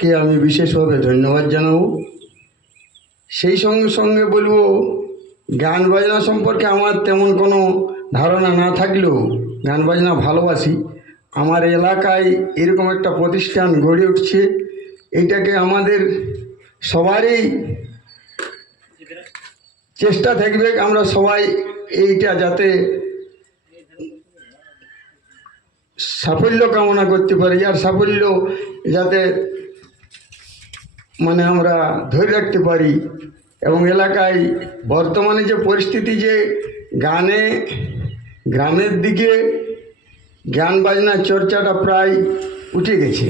কে আমি বিশেষভাবে ধন্যবাদ জানাবো। সেই সঙ্গে সঙ্গে বলবো, গান বাজনা সম্পর্কে আমার তেমন কোনো ধারণা না থাকলেও গান বাজনা ভালোবাসি। আমার এলাকায় এরকম একটা প্রতিষ্ঠান গড়ে উঠছে, এইটাকে আমাদের সবারই চেষ্টা থাকবে আমরা সবাই এইটা যাতে সাফল্য কামনা করতে পারি, আর সাফল্য যাতে মানে আমরা ধরে রাখতে পারি। এবং এলাকায় বর্তমানে যে পরিস্থিতি, যে গানে গ্রামের দিকে গান বাজনার চর্চাটা প্রায় উঠে গেছে।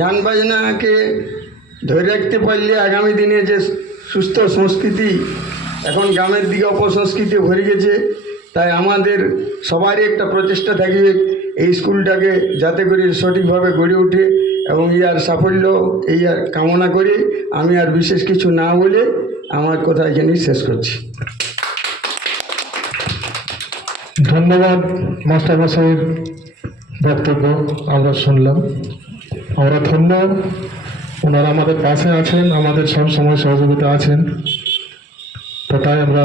গান বাজনাকে ধরে রাখতে পারলে আগামী দিনে যে সুস্থ সংস্কৃতি, এখন গ্রামের দিকে অপসংস্কৃতি ভরে গেছে, তাই আমাদের সবারই একটা প্রচেষ্টা থাকবে এই স্কুলটাকে যাতে করে সঠিকভাবে গড়ে ওঠে। এবং ইয়ার সাফল্য এই কামনা করে আমি আর বিশেষ কিছু না বলে আমার কথা এখানেই শেষ করছি। ধন্যবাদ মাস্টারমশাইয়ের বক্তব্য আমরা শুনলাম। আমরা ধন্য, ওনারা আমাদের পাশে আছেন, আমাদের সব সময় সহযোগিতা আছেন। তো তাই আমরা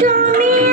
Show me